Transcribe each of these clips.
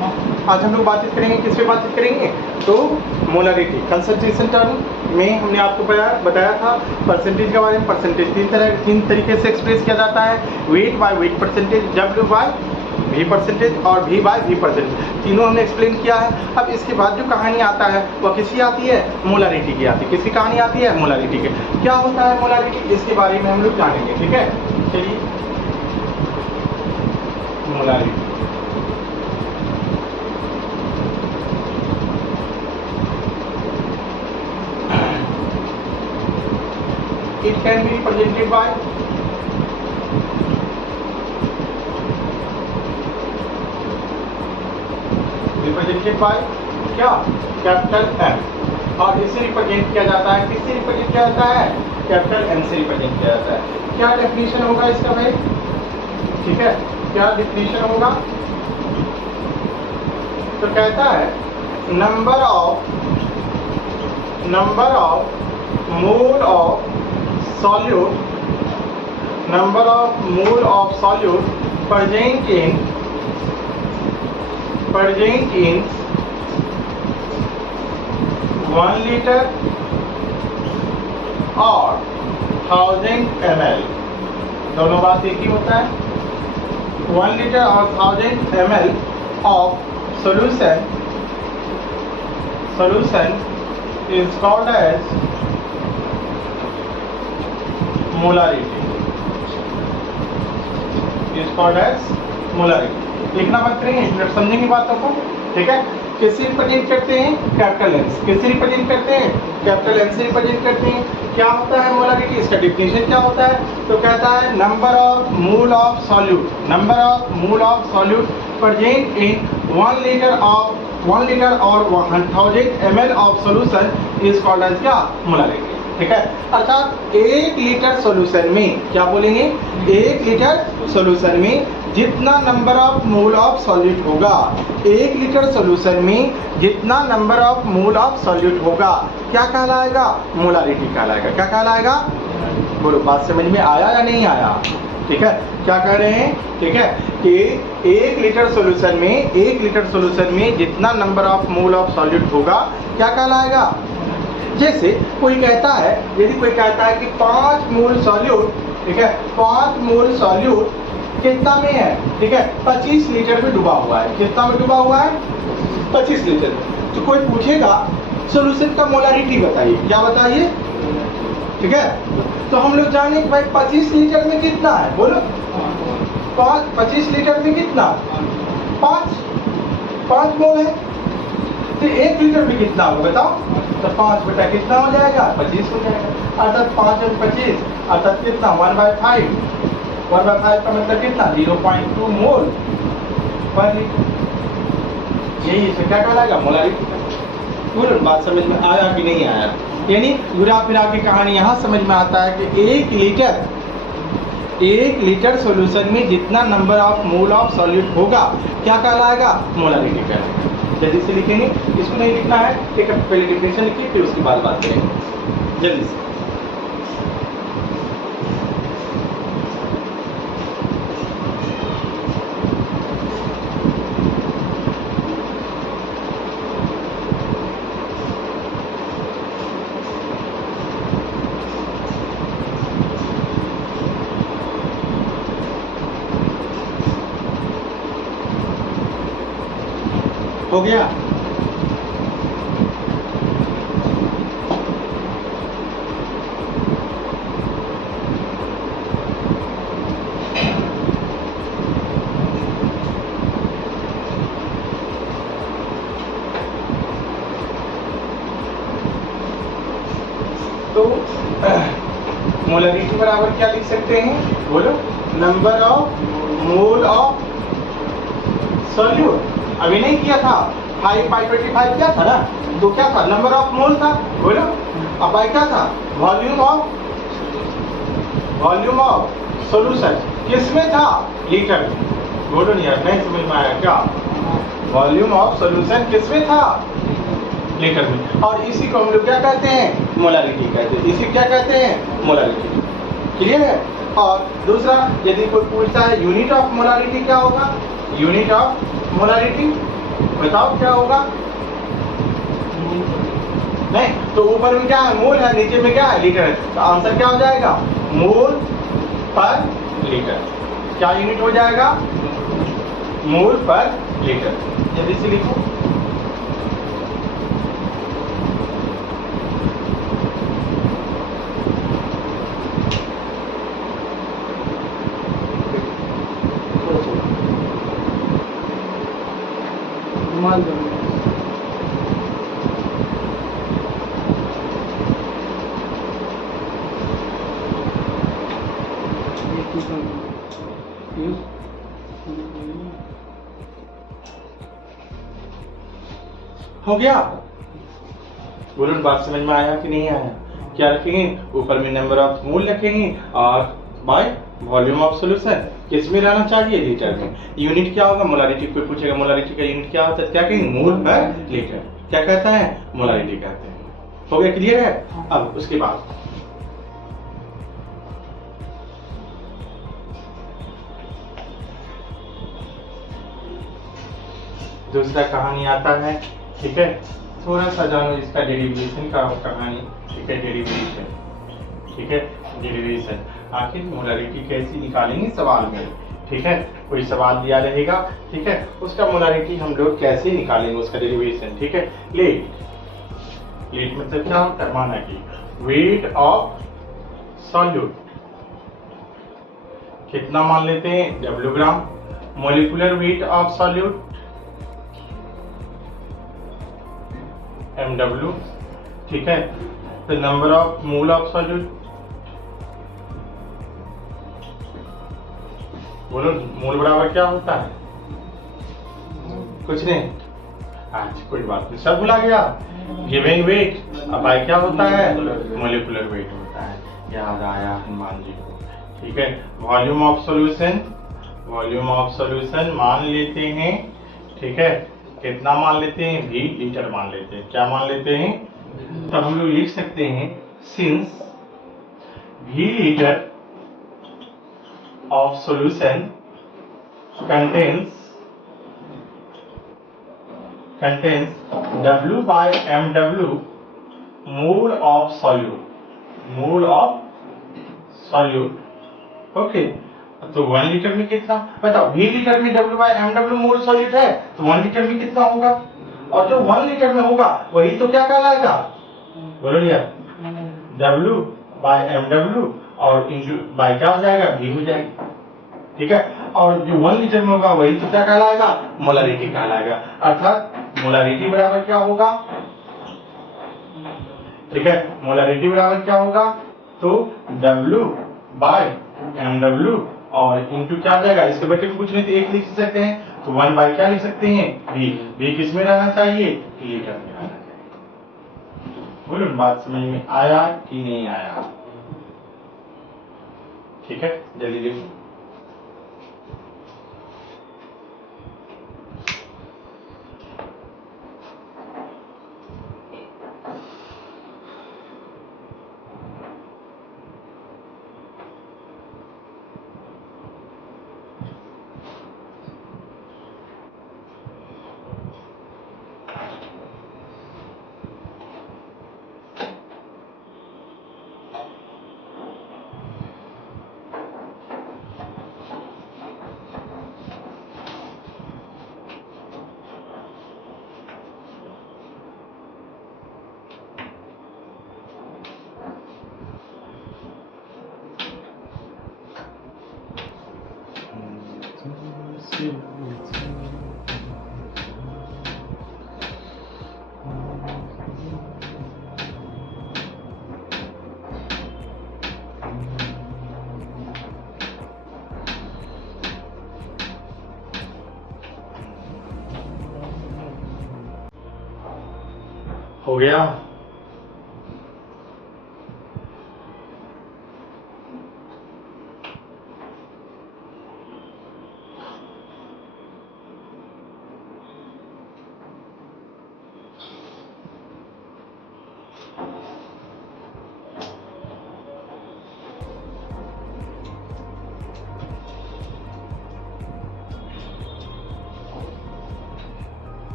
आज हम लोग बातचीत करेंगे, किस पे बातचीत करेंगे? तो मोलरिटी कंसंट्रेशन टर्म में हमने आपको बताया था परसेंटेज के बारे में। परसेंटेज तीन तरीके से एक्सप्रेस किया जाता है, weight by weight percentage, W by V percentage और V बाय V परसेंटेज, तीनों हमने एक्सप्लेन किया है। अब इसके बाद जो कहानी आता है वह किसकी आती है? मोलरिटी की आती है। किसकी कहानी आती है? मोलरिटी की। क्या होता है मोलरिटी, इसके बारे में हम लोग जानेंगे, ठीक है? चलिए, molarity it can be represented by क्या? कैपिटल M, और इसे रिप्रेजेंट किया जाता है, किससे रिप्रेजेंट किया जाता है? कैपिटल M से रिप्रेजेंट किया जाता है। क्या डेफिनेशन होगा इसका भाई? ठीक है, क्या डेफिनेशन होगा? तो कहता है number of mole of solute, number of mole of solute present in 1 liter और 1000 ml, दोनों बात एक ही होता है। 1 liter और 1000 ml of solution is called as molarity, is called as molarity. लिखना मत करेंगे, समझेंगे बातों को, ठीक है? किससे रिप्रेजेंट करते हैं? Capital N. किससे रिप्रेजेंट करते हैं? कैपिटल एन से रिप्रेजेंट करते हैं। क्या होता है मोलरिटी, इसका डिफिनेशन क्या होता है? तो कहता है number of mole of solute, number of mole of solute present in 1 litre और 1000 ml of solution is called as क्या? मोलरिटी, ठीक है? अर्थात 1 लीटर सॉल्यूशन में, क्या बोलेंगे? 1 लीटर सॉल्यूशन में जितना number of mole of solute होगा, 1 लीटर सॉल्यूशन में जितना number of mole of solute होगा, क्या कहलाएगा? मोलरिटी कहलाएगा। क्या कहलाएगा? बोलो, बात समझ में आया या नहीं आया? ठीक है, क्या कह रहे हैं? ठीक है कि 1 लीटर सॉल्यूशन में जितना number of mole of solute होगा, क्या कहलाएगा? जैसे कोई कहता है, यदि कोई कहता है कि 5 मोल सॉल्यूट, ठीक है, 5 मोल सॉल्यूट कितना में है? ठीक है, 25 लीटर में डूबा हुआ है। कितना में डूबा हुआ है? 25 लीटर में। तो कोई पूछेगा सॉल्यूशन का मोलरिटी बताइए, क्या बताइए? ठीक है, तो हम लोग जाने कि भाई 25 लीटर में कितना है, बोलो। 25 लीटर में कितना? 5 मोल है। तो 1 लीटर में कितना होगा बताओ? तो 5 बटा कितना हो जाएगा? 25 हो जाएगा। अर्थात 5 और 25 अर्थात कितना? 1/5। 1/5 का मतलब कितना? 0.2 मोल पर लीटर। यही इसे क्या कहलाएगा? मोलरिटी। पूरी बात समझ में आया कि नहीं आया? यानी घुरा फिरा की कहानी यहाँ समझ में आता है कि 1 लीटर सॉल्यूशन में जितना number of mole of solute होगा, क्या कहलाएगा? मोलरिटी कहलाएगा। जल्दी से लिखेंगे, इसको नहीं लिखना है, ठीक है? पहले डिफिनेशन लिखिए, फिर उसके बाद बात करेंगे। जल्दी से हो गया? तो मोलरिटी बराबर क्या लिख सकते हैं? बोलो, number of mole of solute. अभी नहीं किया था, 5/25 क्या था ना? तो क्या था? नंबर ऑफ मोल था, बोलो। अब बाई क्या था? Volume of solution. किस में था? लीटर में। बोलो नहीं यार, नहीं समझ में आया क्या? वॉल्यूम ऑफ सॉल्यूशन किस में था? लीटर में। और इसी को हम लोग क्या कहते हैं? मोलरिटी कहते हैं। इसी क्या कहते हैं? मोलरिटी। क्लियर है? और दूसरा, यदि कोई पूछता है यूनिट ऑफ मोलरिटी क्या होगा? यूनिट ऑफ मोलरिटी बताओ क्या होगा? नहीं तो ऊपर में क्या है? मोल है, नीचे में क्या है? लीटर है। तो आंसर क्या हो जाएगा? मोल पर लीटर। क्या यूनिट हो जाएगा? मोल पर लीटर। जल्दी से लिखो। हो गया? बोलो बात समझ में आया कि नहीं आया? क्या रखेंगे? ऊपर में नंबर ऑफ मोल रखेंगे और बाय वॉल्यूम ऑफ सॉल्यूशन किस में रहना चाहिए? लीटर में। यूनिट क्या होगा? मोलारिटी। कोई पूछेगा मोलारिटी का यूनिट क्या होता है? क्या कहेंगे? मोल पर लीटर। क्या कहता है? मोलारिटी कहते हैं। हो गया? क्लियर है? अब उसके बाद दूसरा कहानी आता है। ठीक है, थोड़ा सा जानो इसका डेरिवेशन का कहानी। ठीक है, डेरिवेशन। ठीक है, डेरिवेशन। आखिर मोलारिटी कैसी निकालेंगे सवाल में। ठीक है, कोई सवाल दिया रहेगा। ठीक है, उसका मोलारिटी हम लोग कैसे निकालेंगे, उसका डेरिवेशन। ठीक है, लेट मतलब क्या होता है? माना कि वेट ऑफ सॉल्यूट कितना मान लेते हैं? W gram. Molecular weight of solute MW। ठीक है, तो number of mole of solute, बोलो मोल बराबर क्या होता है? कुछ नहीं, आज कोई बात नहीं, सब भुला गया। गिवन वेट अब भाई क्या होता है? मोलिकुलर वेट होता है। याद आया हनुमान जी को। ठीक है, volume of solution, volume of solution मान लेते हैं। ठीक है, कितना मान लेते हैं? V लीटर मान लेते हैं। क्या मान लेते हैं? तब हम लोग लिख सकते हैं since V litre of solution contains W by MW mole of solute। Okay, तो 1 लीटर में कितना? बताओ, V लीटर में W by MW mole solute है, तो 1 लीटर में कितना होगा? और जो 1 लीटर में होगा वही तो क्या कहलाएगा? बोलो यार, W by MW और इंटू बाय क्या हो जाएगा? V हो जाएगा। ठीक है, और जो 1 लीटर में होगा वही तो क्या कहलाएगा? मोलारिटी कहलाएगा। अर्थात मोलारिटी बराबर क्या होगा? ठीक है, मोलारिटी बराबर क्या होगा? तो W बाय MW और इंटू क्या आ जाएगा? इसके बेटे में कुछ नहीं तो एक लिख सकते हैं, तो 1 बाय क्या लिख सकते हैं? V किस में रहना चाहिए? लीटर में रहना चाहिए। बोलो बात समझ में आया कि नहीं आया? ठीक है, जल्दी लिखो। हो गया?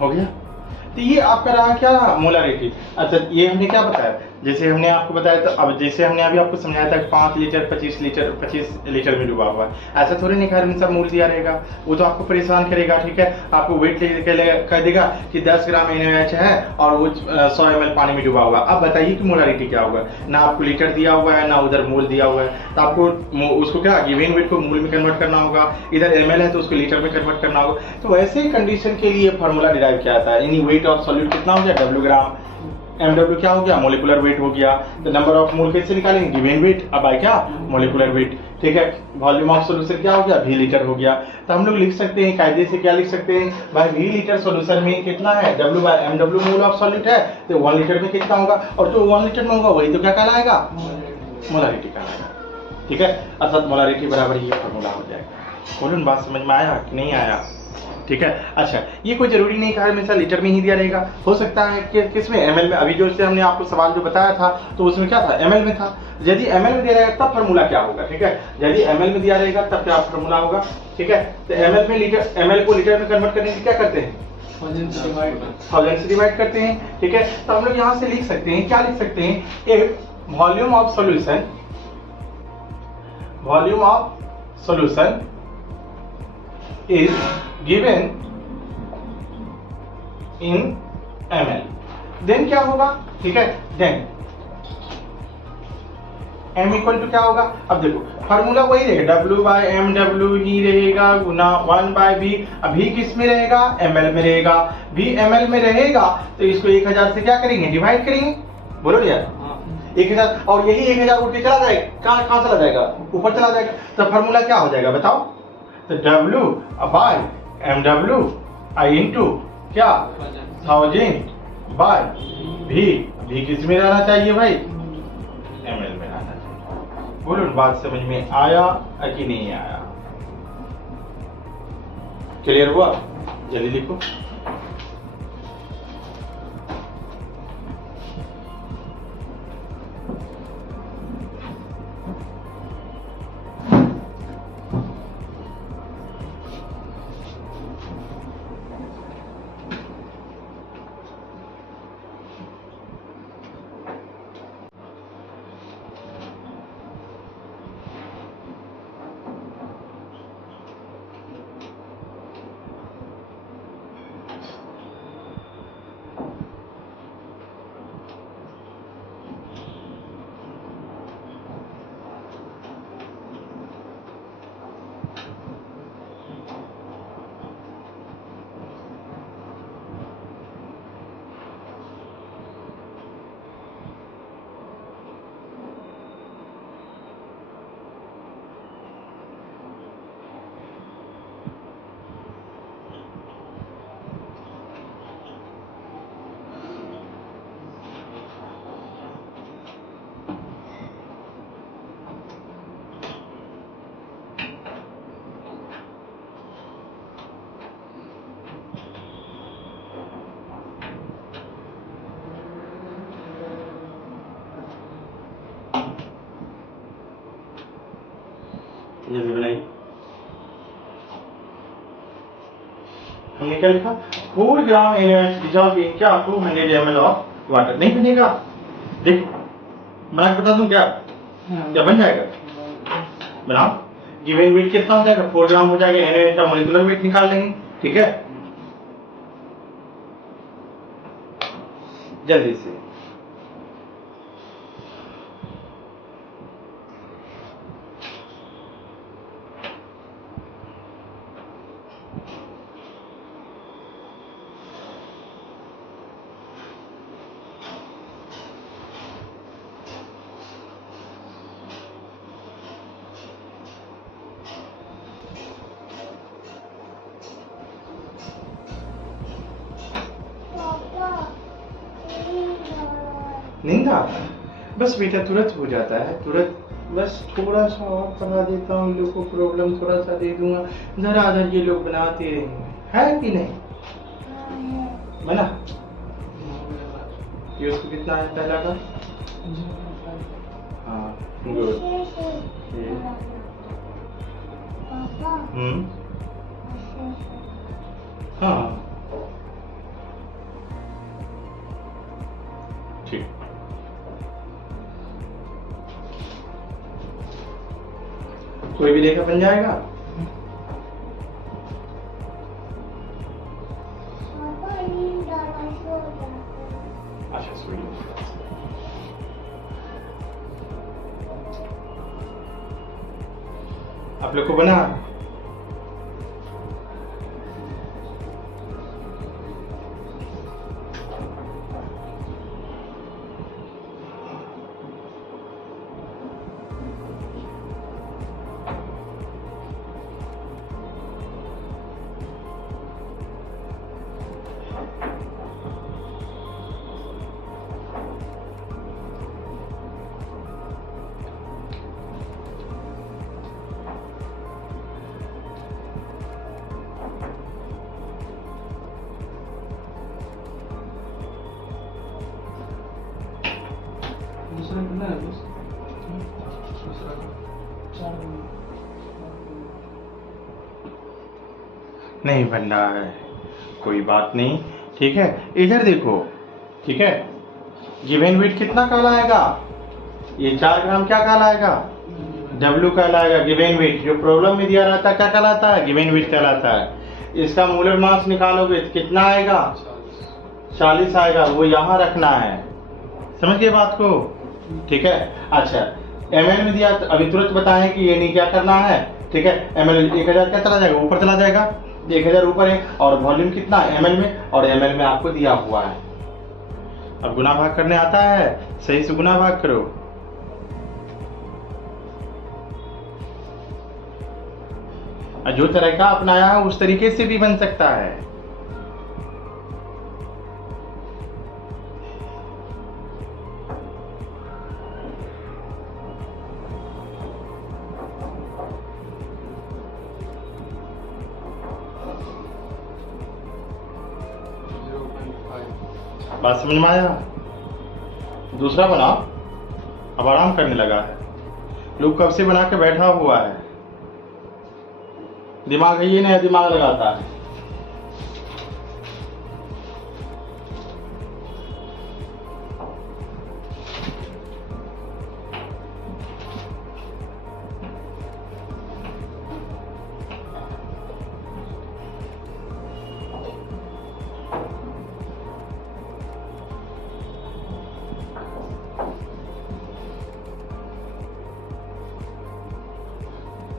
हो गया। तो ये आपका रहा क्या, मोलारिटी। अच्छा, ये हमने क्या बताया, जैसे हमने आपको बताया, तो अब जैसे हमने अभी आपको समझाया था कि 5 लीटर 25 लीटर में डूबा हुआ है, ऐसा थोड़ी नहीं घर में सब मूल दिया रहेगा, वो तो आपको परेशान करेगा, ठीक है। आपको वेट कह देगा कि 10 ग्राम NaOH है और वो 100 ml पानी में डूबा हुआ। अब बताइए कि मोलारिटी क्या होगा, ना आपको लीटर दिया हुआ है ना उधर मोल दिया हुआ है, तो आपको उसको क्या गिवन वेट को मूल में कन्वर्ट करना होगा, इधर ml है तो उसको लीटर में कन्वर्ट करना होगा। तो ऐसे कंडीशन के लिए फार्मूला डिराइव किया जाता है, यानी वेट ऑफ सॉल्यूट कितना हो गया, W ग्राम, MW क्या हो गया, मोलिकुलर वेट हो गया। तो नंबर ऑफ मोल कैसे निकालेंगे, गिवन वेट, अब आए क्या, मोलिकुलर वेट, ठीक है। वॉल्यूम ऑफ सॉल्यूशन क्या हो गया, V लीटर हो गया। तो हम लोग लिख सकते हैं कायदे से, क्या लिख सकते हैं भाई, V लीटर सॉल्यूशन में कितना है, W/MW मोल ऑफ सॉल्यूट है, तो 1 लीटर में कितना होगा, और जो 1 लीटर में होगा वही तो क्या कहलाएगा, मोलारिटी कहलाएगा, ठीक है। अर्थात मोलारिटी बराबर ये फार्मूला हो जाएगा। बोलो बात समझ में आया कि नहीं आया, ठीक है। अच्छा, ये कोई जरूरी नहीं कि हमेशा लीटर में ही दिया रहेगा, हो सकता है कि किसमें, ml में। अभी जो से हमने आपको सवाल जो बताया था तो उसमें क्या था, ml में था। यदि ml में दिया रहेगा तब फार्मूला क्या होगा, ठीक है। यदि ml में दिया रहेगा तब क्या फार्मूला होगा, ठीक है। तो ml में लीटर, ml को लीटर में कन्वर्ट करने के लिए क्या करते हैं, 1000 से डिवाइड करते हैं, ठीक है। तो हम लोग यहाँ से लिख सकते हैं, क्या लिख सकते हैं, एक volume of solution, volume of solution is given in ml, then क्या होगा, ठीक है, देन m इक्वल टू क्या होगा। अब देखो फार्मूला वही रहेगा, W/MW ही रहेगा गुना 1/V। अब V किस में रहेगा, ml में रहेगा। V ml में रहेगा तो इसको 1000 से क्या करेंगे, डिवाइड करेंगे, बोलो यार, 1000, और यही 1000 उठ के चला जाएगा, कहाँ चला जाएगा, ऊपर चला जाएगा। तो फार्मूला क्या हो जाएगा बताओ, तो W/MW इंटू क्या, 1000/V। V किस में रहना चाहिए भाई, ml में रहना चाहिए। बोलो बात समझ में आया कि नहीं आया, क्लियर हुआ, जल्दी लिखो। जल्दी बनाइए। हमने क्या लिखा, 4 ग्राम NaOH डिजॉल्व इन क्या 200 ml ऑफ वाटर। नहीं बनेगा, देखो बना के बता दूं क्या, क्या बन जाएगा, बनाओ। गिवन वेट कितना हो जाएगा, 4 ग्राम हो जाएगा, NaOH का मोलिकुलर वेट निकाल लेंगे, ठीक है, जल्दी से। नींद आता है, बस बेटा तुरंत हो जाता है, तुरंत, बस थोड़ा सा और पढ़ा देता हूँ, लोग को प्रॉब्लम थोड़ा सा दे दूंगा, जरा आधर ये लोग बनाते रहेंगे, है कि नहीं, बना। ये उसको कितना है पहला का, हाँ गुड, हाँ कोई भी लेकर बन जाएगा। अच्छा सुनिए, आप लोग को बना दूसरा कितना है दोस्त? दूसरा 4 नहीं बन रहा है, कोई बात नहीं, ठीक है। इधर देखो, ठीक है, गिवन वेट कितना कहलाएगा? ये 4 ग्राम क्या कहलाएगा? W कहलाएगा। गिवन वेट जो प्रॉब्लम में दिया रहता है क्या कहलाता है? गिवन वेट कहलाता है। इसका मोलर मास निकालोगे तो कितना आएगा? 40 आएगा। वो यहाँ रखना है, समझ गए बात को? ठीक है। अच्छा, ml में दिया तो अभी तुरंत बताएं कि ये नहीं क्या करना है, ठीक है। ml 1000 क्या चला जाएगा? ऊपर चला जाएगा, 1000 ऊपर है। और वॉल्यूम कितना? ml में, और ml में आपको दिया हुआ है। अब गुना भाग करने आता है, सही से गुना भाग करो। जो तरीका अपनाया है उस तरीके से भी बन सकता है। बात समझ में आया? दूसरा बनाओ, अब आराम करने लगा है। लोग कब से बना के बैठा हुआ है, दिमाग है ये नहीं, दिमाग लगाता है।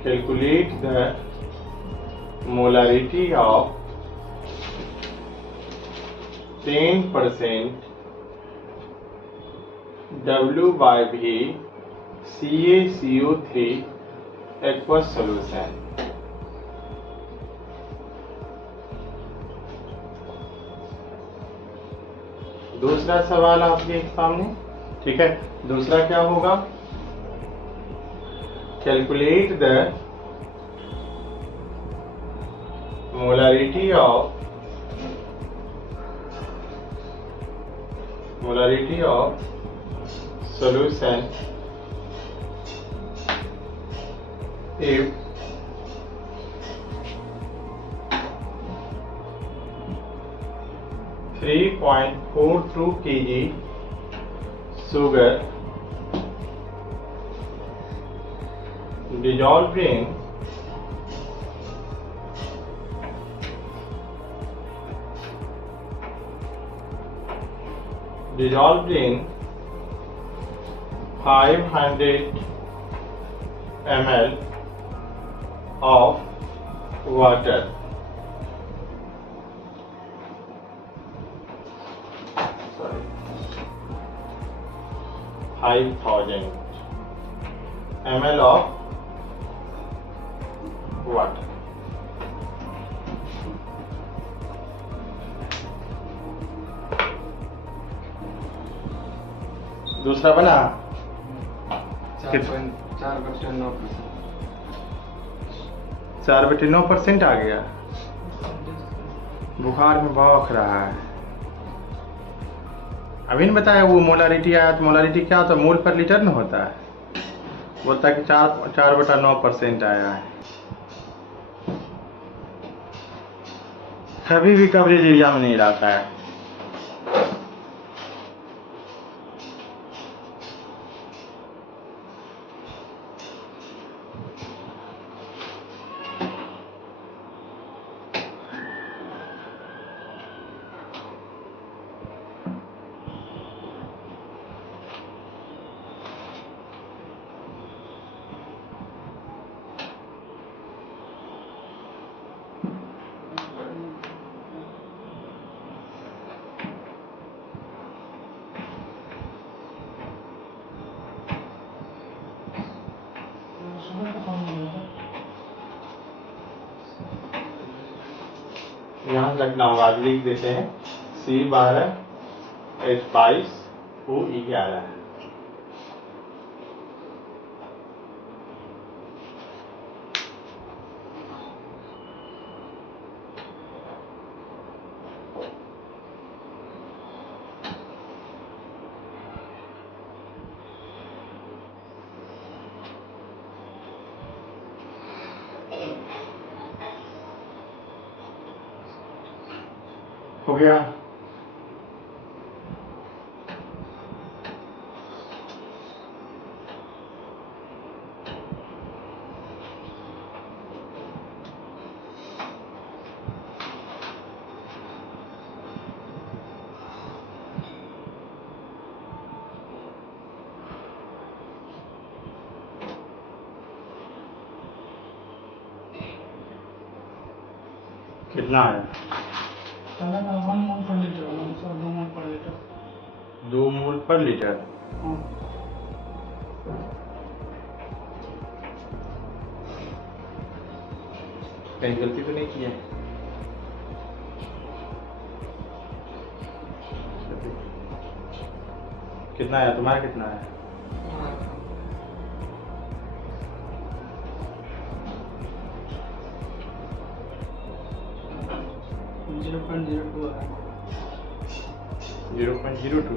Calculate the molarity of 10% W by V CaCO3 aqueous solution। दूसरा सवाल आपके सामने, ठीक है। दूसरा क्या होगा? Calculate the molarity of solution if 3.42 kg sugar dissolved in 500 ml of water। Sorry, 5000 ml of water। दूसरा बना 4/9% आ गया। बुखार में भौंक रहा है। अभी नहीं बताया वो मोलारिटी आया तो मोलारिटी क्या होता है? मोल पर लीटर न होता है, बोलता है कि 4/9% आया है। कभी भी कवरेज एरिया में नहीं रहता है। यहाँ रखना होगा, आज लिख देते हैं C12H22O11। हो गया। कितना है? 1 मोल पर लीटर, 2 मोल पर लीटर। 2 मोल पर लीटर। हाँ। कहीं गलती तो नहीं की है? कितना है तुम्हारा, कितना है? जीरो पॉइंट 02 है। 0.02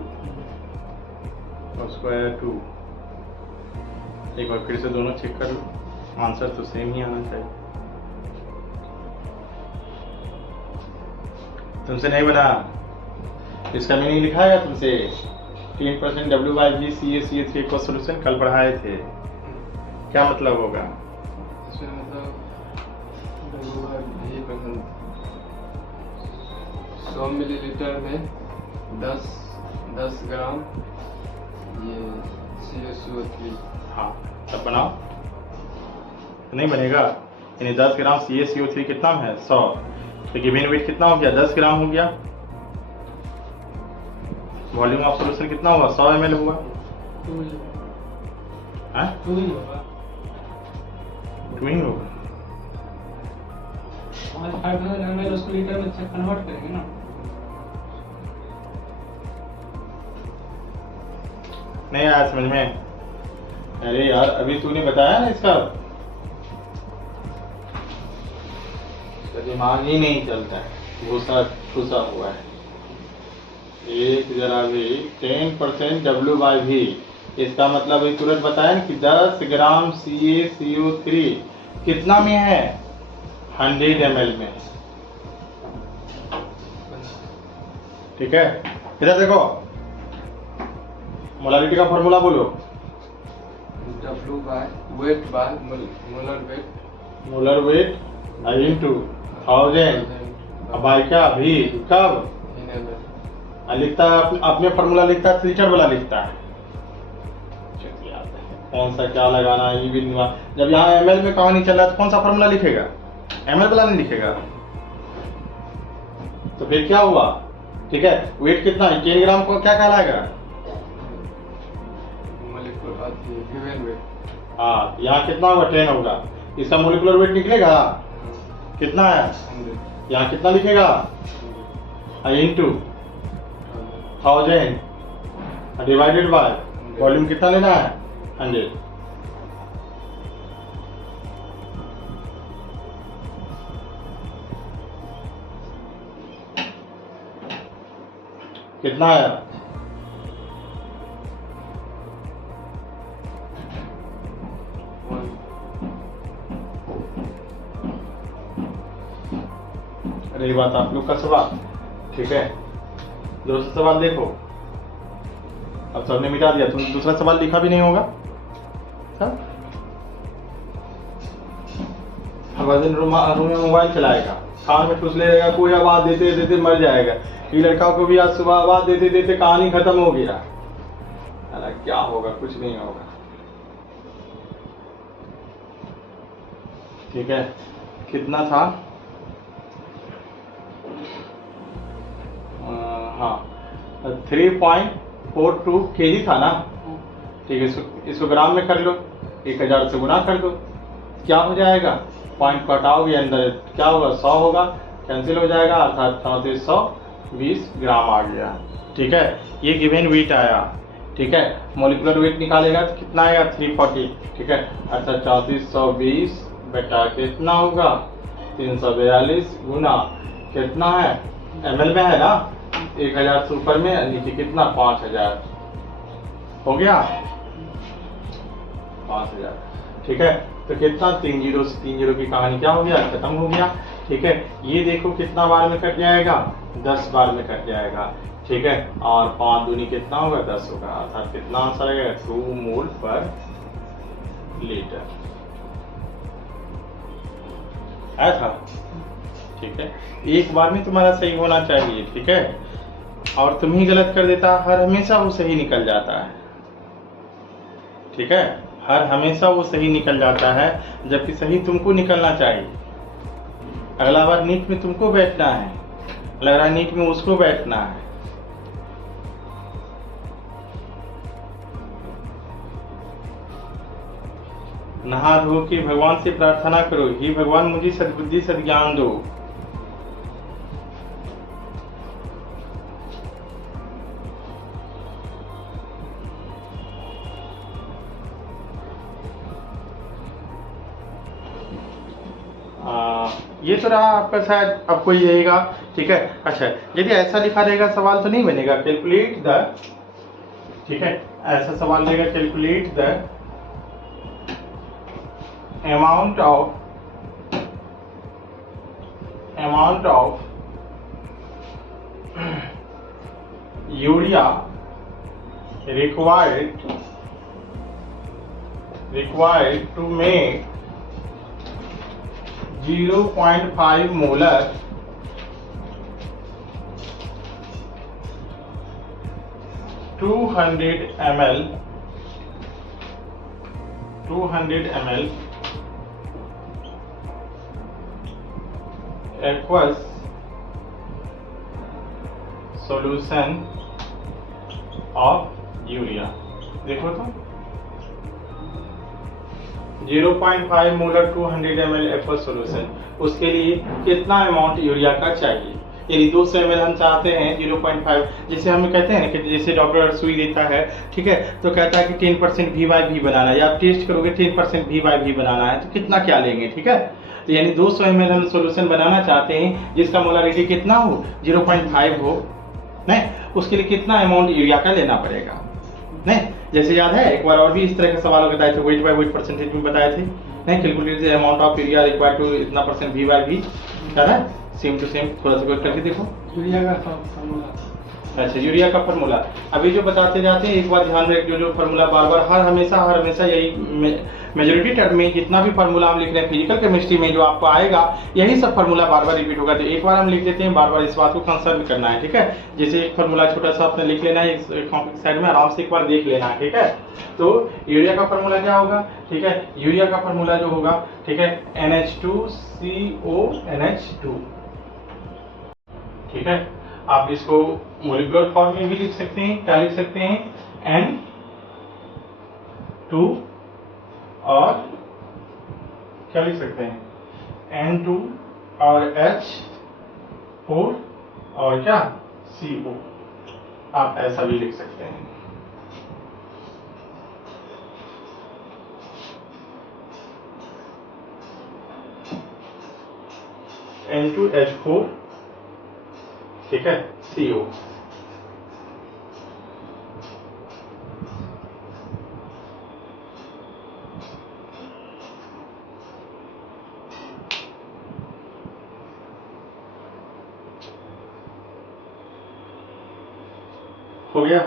और स्क्वायर 2। एक बार फिर से दोनों चेक कर लो, आंसर तो सेम ही आना चाहिए। तुमसे नहीं बना, इसका मीनिंग लिखा है तुमसे 3% W/V CaCO3 को सोल्यूशन कल पढ़ाए थे। क्या मतलब होगा? इसमें मतलब 100 मिलीलीटर में 10 ग्राम ये CaCO3। हाँ, तब बनाओ। तो नहीं बनेगा, यानी 10 ग्राम CaCO3 कितना है? 100। तो गिवन वेट कितना हो गया? 10 ग्राम हो गया। वॉल्यूम ऑफ सॉल्यूशन कितना हुआ? 100 ml हुआ। 2 हैं? ही होगा। 2 ही होगा। 500 ml उसको लीटर में कन्वर्ट करेंगे ना। नहीं आया समझ में? अरे यार अभी तूने बताया ना इसका दिमाग ही नहीं चलता है, घुसा ठुसा हुआ है। एक जरा भी 10% W/V, इसका मतलब ये तुरंत बताया ना कि 10 ग्राम CaCO3 कितना में है? 100 ml में। ठीक है, इधर देखो, मोलारिटी का फॉर्मूला बोलो। मोलर वेट इनटू 1000 बाय क्या भी कब लिखता है? अपने फॉर्मूला लिखता है, लीटर वाला लिखता है। कौन सा क्या लगाना है ये भी नहीं। जब यहाँ ml में कहां नहीं चल रहा है तो कौन सा फॉर्मूला लिखेगा? ml वाला नहीं लिखेगा। तो फिर क्या हुआ? ठीक है, वेट कितना है? 10 ग्राम को क्या कहलाएगा? हाँ, यहाँ कितना होगा? 10 होगा। इसका मोलिकुलर वेट निकलेगा कितना है? यहाँ कितना लिखेगा? इनटू 1000 डिवाइडेड बाय वॉल्यूम कितना लेना है? 100। कितना है? अरे ये बात आप लोग का सवाल। ठीक है, दूसरा सवाल देखो। अब सबने मिटा दिया, तुम दूसरा सवाल लिखा भी नहीं होगा। हर दिन रूम में मोबाइल चलाएगा, कान में ठूस लेगा, कोई आवाज देते देते मर जाएगा। ये लड़का को भी आज सुबह आवाज देते देते कहानी खत्म हो गया। अरे क्या होगा? कुछ नहीं होगा। ठीक है, कितना था? हाँ 3.42 kg था ना। ठीक है, इसको ग्राम में कर लो, 1000 से गुना कर दो, क्या हो जाएगा? पॉइंट कटाओगे अंदर, क्या होगा? 100 होगा। कैंसिल हो जाएगा, अर्थात 3420 ग्राम आ गया। ठीक है, ये गिवन वेट आया। ठीक है, मोलिकुलर वेट निकालेगा तो कितना आएगा 340। ठीक है, अर्थात 3420 बेटा कितना होगा 342 गुना कितना है ml में है ना, 1000 से ऊपर में, नीचे कितना 5000 हो गया 5000। ठीक है, तो कितना 3 जीरो से 3 जीरो की कहानी क्या हो गया, खत्म हो गया। ठीक है, ये देखो कितना बार में कट जाएगा, 10 बार में कट जाएगा। ठीक है, और 5 दूनी कितना होगा 10 होगा, अर्थात कितना आंसर आएगा 2 मोल पर लीटर आया था। ठीक है, एक बार में तुम्हारा सही होना चाहिए। ठीक है, और तुम ही गलत कर देता, हर हमेशा वो सही निकल जाता है। ठीक है, हर हमेशा वो सही निकल जाता है, जबकि सही तुमको निकलना चाहिए। अगला बार नीट में तुमको बैठना है, लग रहा है नीट में उसको बैठना है। नहा धो के भगवान से प्रार्थना करो, हे भगवान मुझे सद्बुद्धि सद्ज्ञान दो। ये तो रहा आपका, शायद अब कोई रहेगा। ठीक है, अच्छा यदि ऐसा लिखा रहेगा सवाल तो नहीं बनेगा, कैलकुलेट द, ठीक है ऐसा सवाल रहेगा, calculate the amount of urea required to make 0.5 molar two hundred ml aqueous solution of urea. देखो तो 0.5 मोलर 200 ml एक्वस सोल्यूशन, उसके लिए कितना अमाउंट यूरिया का चाहिए। यदि 200 ml हम चाहते हैं 0.5, जैसे हम कहते हैं ना कि जैसे डॉक्टर सुई देता है, ठीक है, तो कहता है कि 10% V/V बनाना है, या आप टेस्ट करोगे 10% V/V बनाना है, तो कितना क्या लेंगे। ठीक है, तो यानी 200 ml हम सोल्यूशन बनाना चाहते हैं जिसका मोलारिटी कितना हो 0.5 हो, नहीं उसके लिए कितना अमाउंट यूरिया का लेना पड़ेगा। नहीं, जैसे याद है एक बार और भी इस तरह के सवाल बताए थे, वेट बाय वेट परसेंटेज में बताए थे, नहीं calculate the amount of urea required to इतना परसेंट V/V, याद है, सेम टू सेम थोड़ा सा करके देखो। यूरिया का फॉर्मूला, अच्छा यूरिया का फार्मूला अभी जो बताते जाते हैं, एक बार ध्यान में जो फार्मूला बार बार हर हमेशा यही मेजोरिटी टर्म में जितना भी फार्मूला हम लिख रहे हैं फिजिकल केमिस्ट्री में जो आपको आएगा, यही सब फार्मूला बार बार रिपीट होगा। तो एक बार हम लिख देते हैं, बार बार इस बात को कंसर्न करना है। ठीक है, जैसे एक फार्मूला छोटा सा आपने लिख लेना है, कॉम्प्लेक्स साइड में आराम से एक बार देख लेना है। ठीक है, तो यूरिया का फार्मूला क्या होगा, ठीक है, यूरिया का फार्मूला जो होगा, ठीक है, NH2CO NH2। ठीक है, आप इसको मोलिकुलर फॉर्म में भी लिख सकते हैं, क्या लिख सकते हैं N2 और क्या लिख सकते हैं N2 और H4 और क्या CO, आप ऐसा भी लिख सकते हैं। N2H4, ठीक है, CO। हो गया,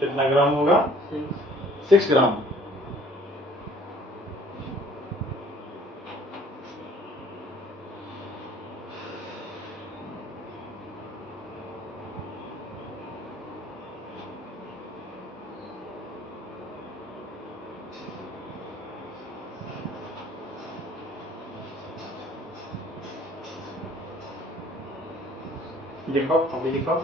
कितना ग्राम होगा 6 ग्राम। लिखो, अभी लिखो।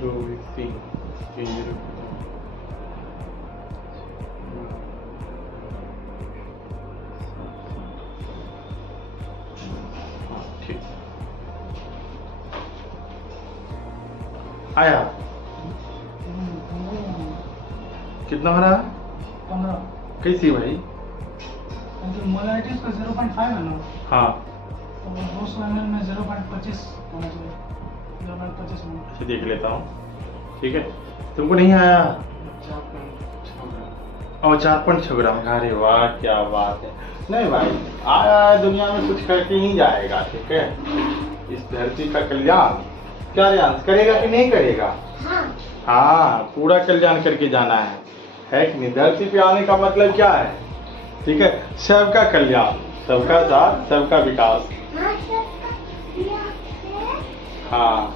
2 3 3 0 ठीक आया कितना हो रहा है 15 कैसी भाई मोलरिटी उसका 0.5 है ना, हाँ तो 200 ml में 0.25 होना चाहिए, 0.25 ml। अच्छा देख लेता हूँ, ठीक है। तुमको नहीं आया? 4.6 ग्राम। अरे वाह क्या बात है। नहीं भाई, आया है दुनिया में कुछ करके ही जाएगा, ठीक है। इस धरती का कल्याण कल्याण करेगा कि नहीं करेगा? हाँ, पूरा कल्याण करके जाना है कि नहीं? धरती पे आने का मतलब क्या है, ठीक है? सबका कल्याण, सबका साथ, सबका विकास। हाँ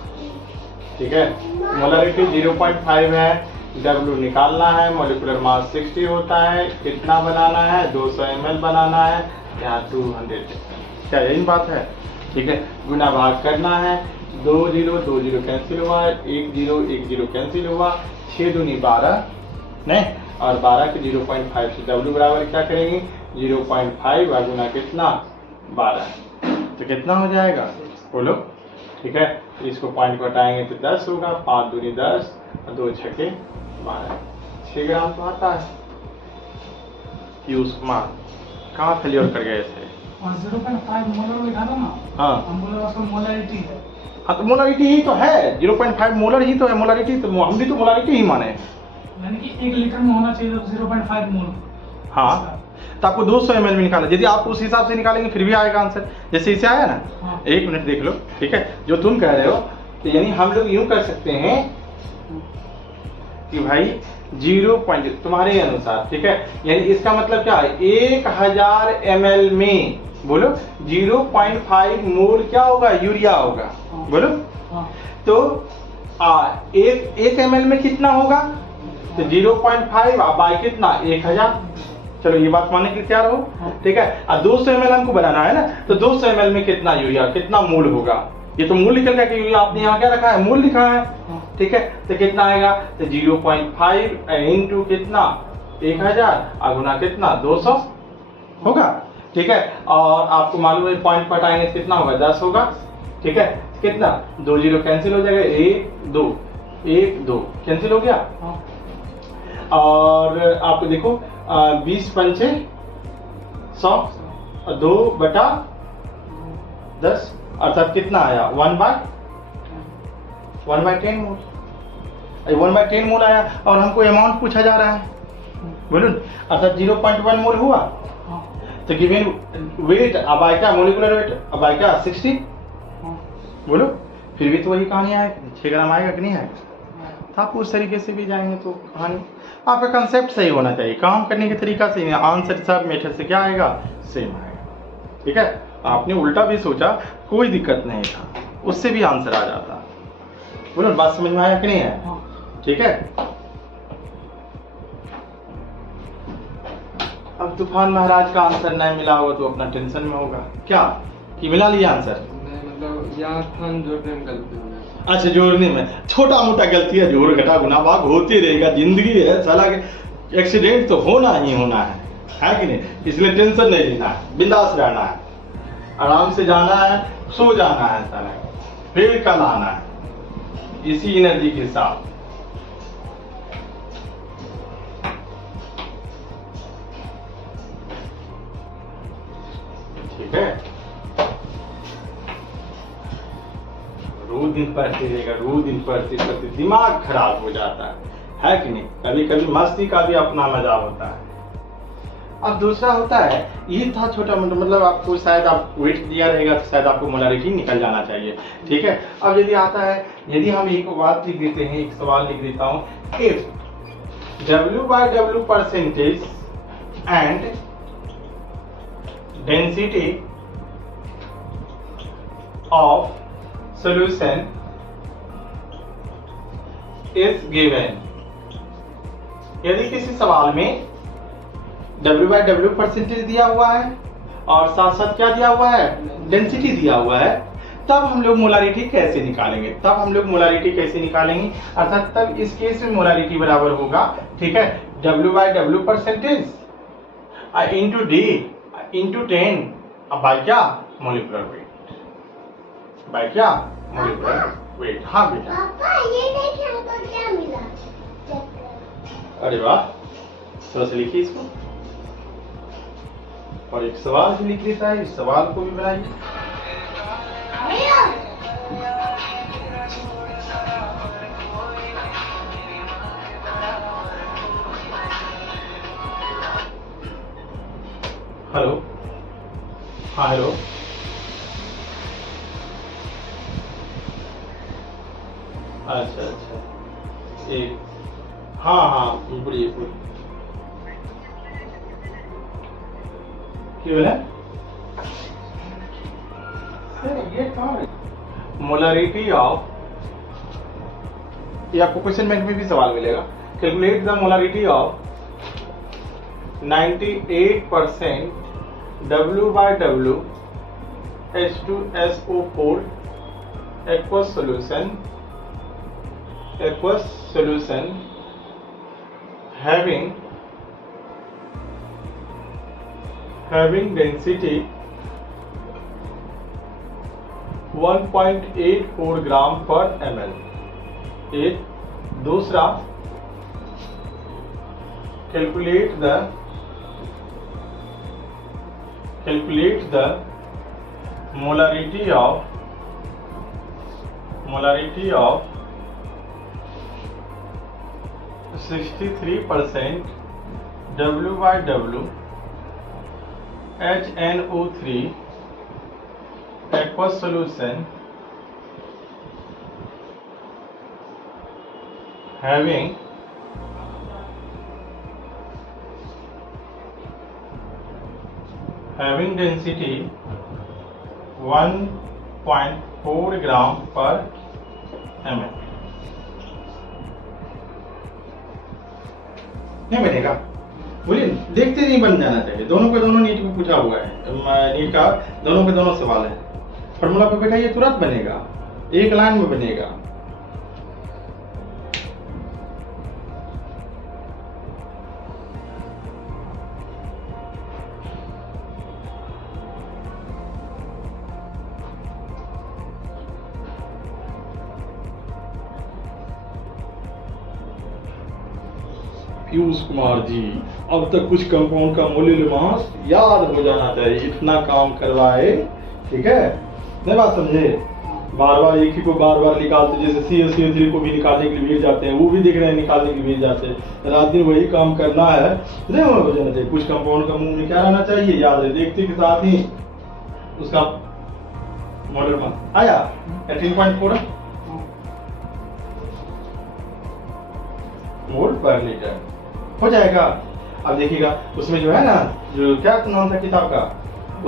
ठीक है। मोलरिटी 0.5 है, W निकालना है, मोलिकुलर मास 60 होता है, कितना बनाना है? 200 ml बनाना है, यहाँ 200। क्या यही बात है? ठीक है। गुना भाग करना है, 2 0 2 0 कैंसिल हुआ, 1 0 1 0 कैंसिल हुआ, 6 दूनी 12 नहीं, और 12 के 0.5 से W बराबर क्या करेंगे? 0.5 और गुना कितना? 12। तो कितना हो जाएगा बोलो? ठीक है। इसको पॉइंट को हटाएंगे तो 10 होगा, 5 दूनी 10 और 2 छके 12, 6 ग्राम तो आता है। पीयूष कुमार कहाँ फेलियर कर गए थे? और 0.5 मोलर लिखा था ना, हाँ हम बोले उसका मोलरिटी है। हाँ, तो मोलरिटी ही तो है, 0.5 मोलर ही तो है। मोलरिटी तो हम भी तो मोलरिटी ही माने, यानी कि 1 लीटर में होना चाहिए 0.5 मोल। हाँ। तो आपको 200 ml में निकालना, यदि आप उस हिसाब से निकालेंगे फिर भी आएगा आंसर, जैसे इसे आया ना। हाँ। 1 मिनट देख लो, ठीक है। जो तुम कह रहे हो तो यानी हम लोग यूं कर सकते हैं कि भाई 0. तुम्हारे अनुसार, ठीक है, यानी इसका मतलब क्या है? 1000 ml में बोलो 0.5 मोल क्या होगा? यूरिया होगा। हाँ। बोलो। हाँ। तो एक ml में कितना होगा? तो 0.5 बाई कितना? 1000। चलो ये बात मानने के लिए तैयार हो, ठीक है। और 200 ml हमको बनाना है ना, तो 200 ml में कितना यूरिया, कितना मोल होगा? ये तो मोल निकल गया कि यूरिया आपने यहाँ क्या रखा है? मोल लिखा है, ठीक है। तो कितना आएगा? तो 0.5 इंटू कितना? 1000 और गुना कितना? 200 होगा, ठीक है। और आपको मालूम है पॉइंट पटाएंगे तो कितना होगा? 10 होगा, ठीक है। कितना? 2 0 कैंसिल हो जाएगा, 1 2 1 2 कैंसिल हो गया। हाँ। और आप देखो 20 पंचे 100 और 2/10 अर्थात कितना आया? 1/10 मोल। 1/10 मोल आया और हमको अमाउंट पूछा जा रहा है, बोलो। अर्थात 0.1 मोल हुआ। हाँ। तो गिवन वेट अब आएगा, मोलिकुलर वेट अब आएगा 60। हाँ। बोलो। फिर भी तो वही कहानी आएगा, 6 ग्राम आएगा कि नहीं आएगा? तो आप उस तरीके से भी जाएंगे तो कहानी, आपका कंसेप्ट सही होना चाहिए, काम करने के तरीका से। आंसर सब मेथड से क्या आएगा? सेम आएगा, ठीक है। आपने उल्टा भी सोचा, कोई दिक्कत नहीं था, उससे भी आंसर आ जाता। बोलो, बात समझ में आया कि नहीं है? हाँ। ठीक है। अब तूफान महाराज का आंसर नहीं मिला होगा तो अपना टेंशन में होगा क्या कि मिला लिया आंसर? नहीं, मतलब यहाँ स्थान जोड़ने में गलती हो गई। अच्छा, जोड़ने में छोटा मोटा गलती है, जोड़ घटा गुना भाग होती रहेगा, जिंदगी है साला के, एक्सीडेंट तो होना ही होना है कि नहीं? इसलिए टेंशन नहीं लेना है, बिंदास रहना है, आराम से जाना है, सो जाना है साला, फिर कल आना है इसी एनर्जी के साथ। ठीक है। रोज दिन पढ़ते रहेगा, रोज दिन पढ़ते पढ़ते दिमाग खराब हो जाता है कि नहीं? कभी कभी मस्ती का भी अपना मजा होता है। अब दूसरा होता है, ये था छोटा मोटा, मतलब आपको शायद आप वेट दिया रहेगा तो शायद आपको मोलारिटी निकल जाना चाहिए, ठीक है। अब यदि आता है, यदि हम एक बात लिख देते हैं, एक सवाल लिख देता हूँ, if W/W percentage and density of solution is given। यदि किसी सवाल में W/W परसेंटेज दिया हुआ है और साथ साथ क्या दिया हुआ है? डेंसिटी दिया हुआ है, तब हम लोग मोलारिटी कैसे निकालेंगे, अर्थात तब इस केस में मोलारिटी बराबर होगा, ठीक है, W/W percentage into D into 10 अब बाय क्या, मोलिकुलर वेट, बाय क्या, मोलिकुलर वेट। हाँ बेटा पापा ये देखिए हमको क्या मिला, चेक कर। अरे वाह, थोड़ा सा लिखिए इसको, और एक सवाल भी लिख लेता है, इस सवाल को भी बनाइए। हेलो, हाँ हेलो, अच्छा अच्छा, एक, हाँ हाँ बोलिए क्यों है ये कहाँ है? मोलारिटी ऑफ, ये आपको क्वेश्चन बैंक में भी सवाल मिलेगा, calculate the molarity of 98% W/W H2SO4 aqueous solution having density 1.84 ग्राम पर ml। एक दूसरा, calculate the molarity of 63% W/W HNO3 aqueous solution having density 1.4 ग्राम पर ml। नहीं बनेगा, बोलिए, देखते नहीं बन जाना चाहिए, दोनों के दोनों नीट में पूछा हुआ है, नीट का दोनों के दोनों सवाल है, फॉर्मूला पे बैठा ये तुरंत बनेगा, एक लाइन में बनेगा। पीयूष कुमार जी, अब तक कुछ कंपाउंड का मोलुलमास याद हो जाना चाहिए, इतना काम करवाए, ठीक है, नहीं बात समझे, बार बार एक ही को बार बार निकालते, जैसे CaCO3 को भी निकालने के लिए भीड़ जाते हैं, वो भी देख रहे हैं निकालने के लिए भीड़ जाते हैं, रात दिन वही काम करना है, नहीं हो जाना चाहिए, कुछ कंपाउंड का मुंह में क्या रहना चाहिए, याद है, देखते के साथ ही उसका मोलुलमास आया 18.4 मोल पर लीटर हो जाएगा। अब देखिएगा उसमें जो है ना, जो क्या नाम था किताब का,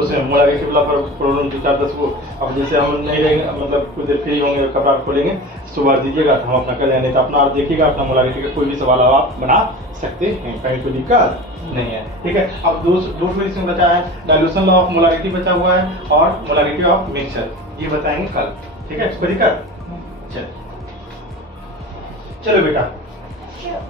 उसमें मोलारिटी वाला प्रॉब्लम जो 4-10 को, अब जैसे हम नहीं रहेंगे, मतलब कुछ देर फ्री होंगे, कपड़ा खोलेंगे, सुबह दीजिएगा तो हम अपना कर लेंगे, तो अपना आप देखिएगा, अपना मोलारिटी का कोई भी सवाल आप बना सकते हैं, कहीं कोई दिक्कत नहीं है, ठीक है। अब दो क्वेश्चन बचा है, डाइल्यूशन लॉ ऑफ मोलारिटी बचा हुआ है और मोलारिटी ऑफ मिक्सचर, ये बताएंगे कल, ठीक है, कोई दिक्कत चलो बेटा। Sure.